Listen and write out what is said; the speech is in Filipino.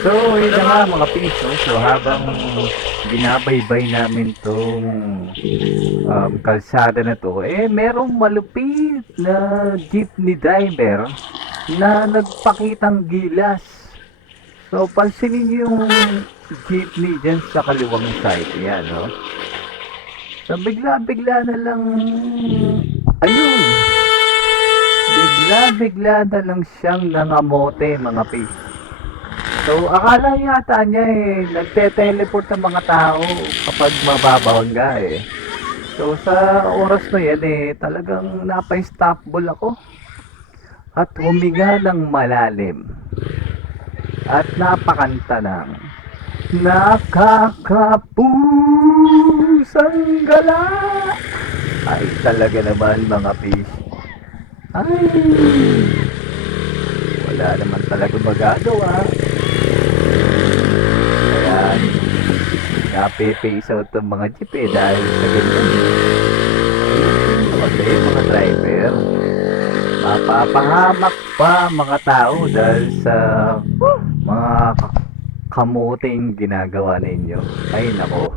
So, yun na nga mga piso. So, habang binabaybay namin tong kalsada na to, merong malupit na jeepney driver na nagpakitang gilas. So, pansinin niyo yung jeepney dyan sa kaliwang side. Yan, no? So, bigla-bigla na lang, ayun, bigla-bigla na lang siyang nangamote, mga piso. So, akala yata niya nagte-teleport ang mga tao kapag mababangga So, sa oras na yan talagang napa-stopball ako at huminga ng malalim at napakanta ng nakakapusang gala. Ay, talaga naman mga fish. Ay, wala naman talaga magagawa. Ayan, nape-face out ang mga jeep dahil sa ganyan. Kasi mga driver, mapapahamak pa mga tao dahil sa mga kamuting ginagawa ninyo. Ay nako.